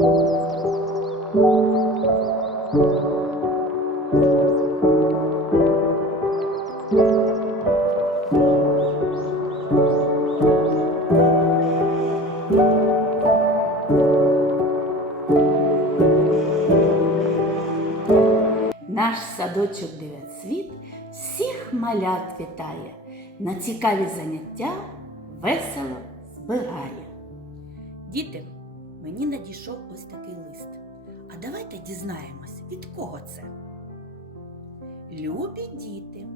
Наш садочок Дев'ятсвіт всіх малят вітає, на цікаві заняття весело збирає. Діти, надійшов ось такий лист. А давайте дізнаємось, від кого це. Любі діти,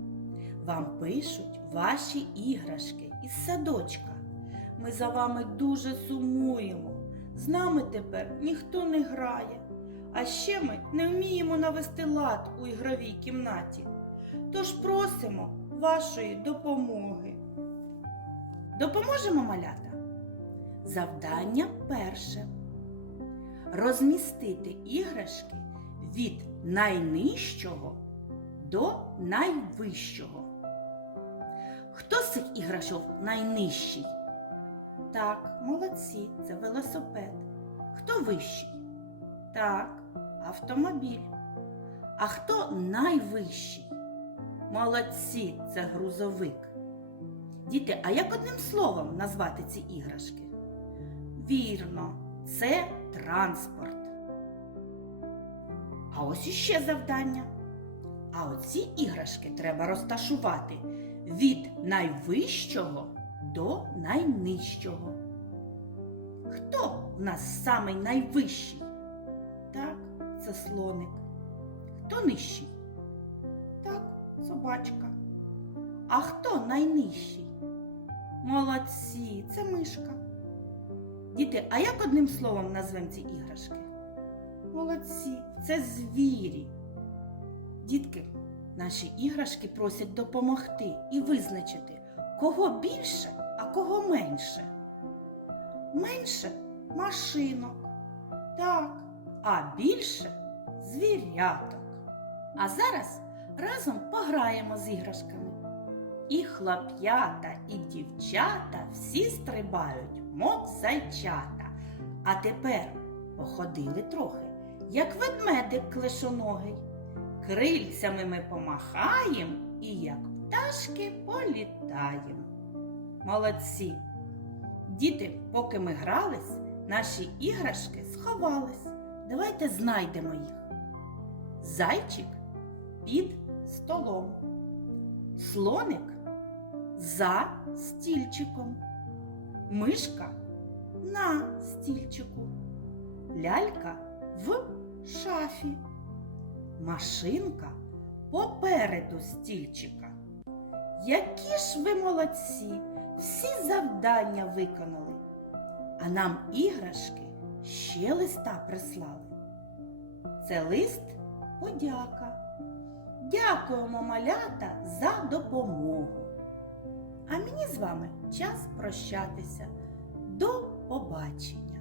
вам пишуть ваші іграшки із садочка. Ми за вами дуже сумуємо. З нами тепер ніхто не грає. А ще ми не вміємо навести лад у ігровій кімнаті. Тож просимо вашої допомоги. Допоможемо малята? Завдання перше. Розмістити іграшки від найнижчого до найвищого. Хто з цих іграшок найнижчий? Так, молодці, це велосипед. Хто вищий? Так, автомобіль. А хто найвищий? Молодці, це грузовик. Діти, а як одним словом назвати ці іграшки? Вірно, це транспорт. А ось іще завдання. А оці іграшки треба розташувати від найвищого до найнижчого. Хто в нас самий найвищий? Так, це слоник. Хто нижчий? Так, собачка. А хто найнижчий? Молодці, це мишка. Діти, а як одним словом назвемо ці іграшки? Молодці, це звірі. Дітки, наші іграшки просять допомогти і визначити, кого більше, а кого менше. Менше машинок. Так, а більше звіряток. А зараз разом пограємо з іграшками. І хлоп'ята, і дівчата всі стрибають, мов зайчата. А тепер походили трохи, як ведмедик клишоногий. Крильцями ми помахаєм і як пташки політаєм. Молодці! Діти, поки ми грались, наші іграшки сховались. Давайте знайдемо їх. Зайчик під столом. Слоник за стільчиком. Мишка на стільчику. Лялька в шафі. Машинка попереду стільчика. Які ж ви молодці! Всі завдання виконали. А нам іграшки ще листа прислали. Це лист подяка. Дякуємо малята за допомогу. А мені з вами час прощатися. До побачення!